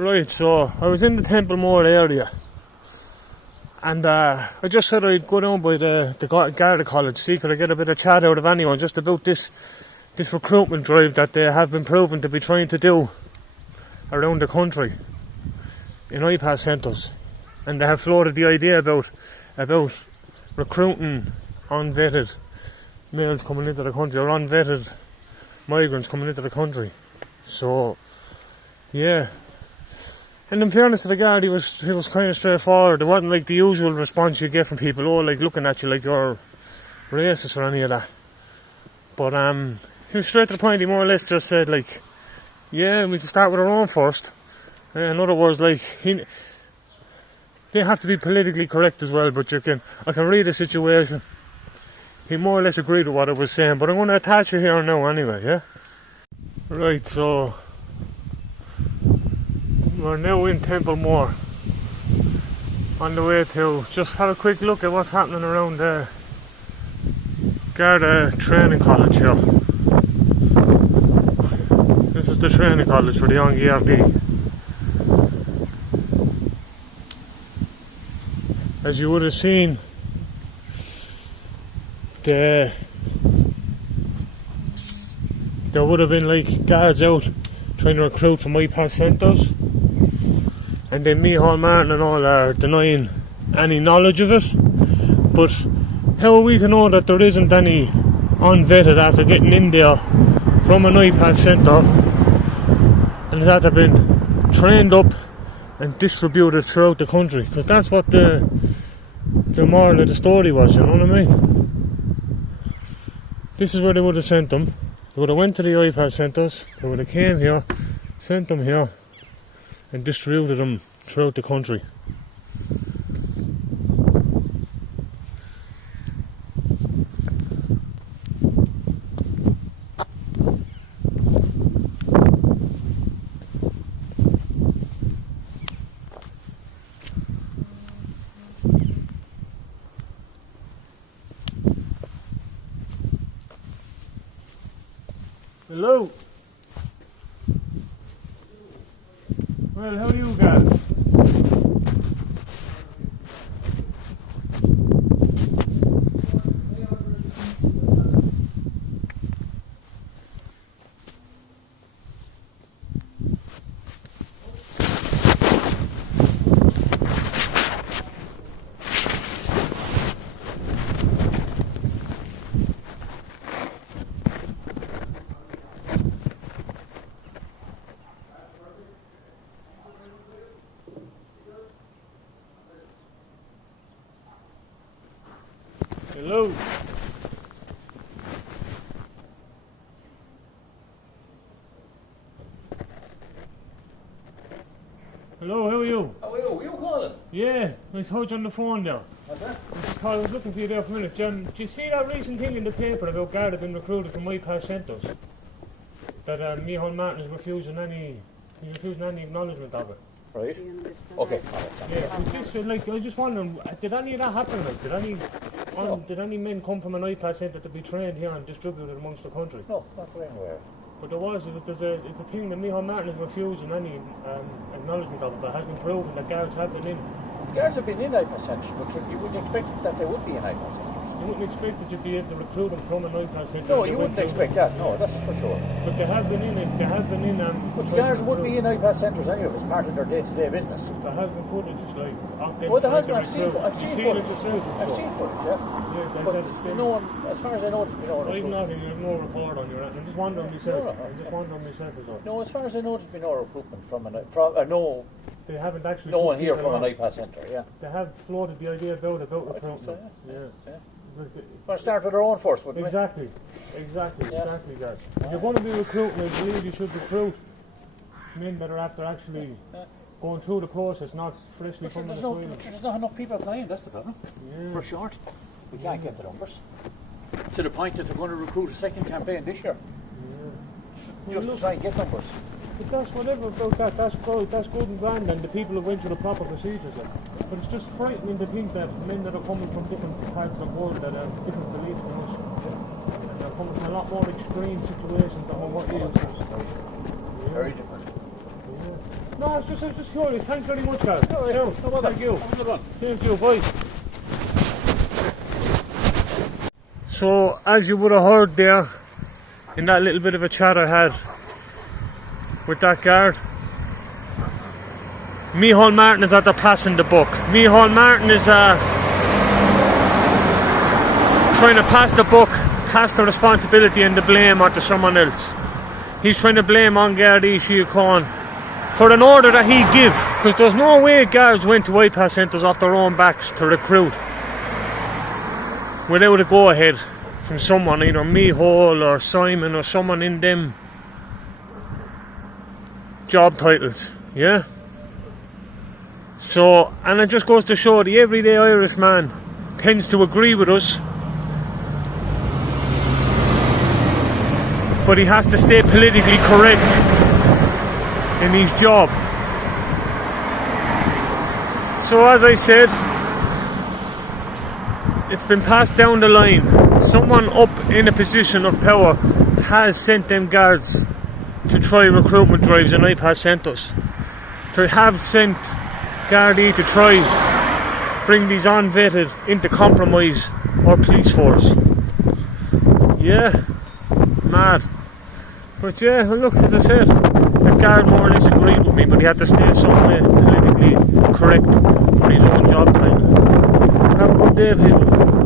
Right, so I was in the Templemore area, and I just said I'd go down by the Garda college, see could I get a bit of chat out of anyone just about this recruitment drive that they have been proven to be trying to do around the country in ipas centres, and they have floated the idea about recruiting unvetted males coming into the country, or unvetted migrants coming into the country. So yeah, and in fairness to the guard, he was kind of straightforward. It wasn't like the usual response you get from people, oh, like looking at you like you're racist or any of that. But he was straight to the point. He more or less just said, like, yeah, we can start with our own first. In other words, like, they have to be politically correct as well, but I can read the situation. He more or less agreed with what I was saying, but I'm going to attach it here now anyway, yeah? Right, so we're now in Templemore, on the way to just have a quick look at what's happening around the Garda training college here. This is the training college for the enquiring. As you would have seen, there would have been like guards out trying to recruit from ipas centres, and then Micheál Martin and all are denying any knowledge of it. But how are we to know that there isn't any unvetted after getting in there from an ipas centre and that have been trained up and distributed throughout the country? Because that's what the moral of the story was, you know what I mean? This is where they would have sent them. They would have went to the ipas centres, they would have came here, sent them here, and distributed them throughout the country. Hello. Well, how do you guys? Hello. Hello, how are you? How are you? Were you calling? Yeah, I heard you on the phone there. What's that? I was looking for you there for a minute. John, did you see that recent thing in the paper about Garda being recruited from ipas centres? That Micheál Martin is refusing any acknowledgement of it. Right. Okay. Yeah, I was just wondering, did any of that happen? Like, did any men come from an ipas centre to be trained here and distributed amongst the country? No, not anywhere. But it's a thing that Micheál Martin is refusing any acknowledgement of it, but has been proven that guards have been in. The guards have been in ipas centres, but you wouldn't expect that they would be in ipas centres. You wouldn't expect that you'd be able to recruit them from an ipas centre. No, you wouldn't expect that. No, that's for sure. But they have been in it. They have been in. But the guards would be in ipas centres anyway. It's part of their day-to-day business. There has been footage, like. Well, there has been. I've seen footage. I've seen footage. Yeah. But no one, as far as I know, there's been no. I've nothing. There's no record on your end. I'm just wondering myself. As well. No, as far as I know, there's been no recruitment from no. They haven't actually. No one here from an ipas centre. Yeah. They have floated the idea about recruitment. So, yeah. We'll start with our own first, wouldn't we? Exactly, guys. If you're going to be recruiting, I believe you should recruit men that are after actually going through the process, not freshly from the asylum. There's not enough people applying, that's the problem. Yeah. We're short. We can't get the numbers. To the point that they're going to recruit a second campaign this year. Yeah. Just to try and get numbers. But that's whatever about that, that's good and grand, and the people have went through the proper procedures. But it's just frightening to think that men that are coming from different parts of the world that have different beliefs than us, and they're coming from a lot more extreme situations than what we used to. Very different. Yeah. No, it's just curious. Thanks very much, guys. No, no bother. Thank you. Have a good one. Thank you, bye. So, as you would have heard there, in that little bit of a chat I had with that guard, Micheál Martin is after passing the buck. Micheál Martin is trying to pass the buck, pass the responsibility and the blame onto someone else. He's trying to blame on Garda Síochána for an order that he give, because there's no way guards went to ipas centres off their own backs to recruit without a go-ahead from someone, either Micheál or Simon or someone in them job titles, yeah? So, and it just goes to show the everyday Irish man tends to agree with us, but he has to stay politically correct in his job. So as I said, it's been passed down the line. Someone up in a position of power has sent them guards to try recruitment drives in ipas centres. They have sent Gardaí to try bring these unvetted into compromise our police force. Yeah, mad. But yeah, well look, as I said, the guard more or less agreed with me, but he had to stay somewhere politically correct for his own job title. Have a good day, people.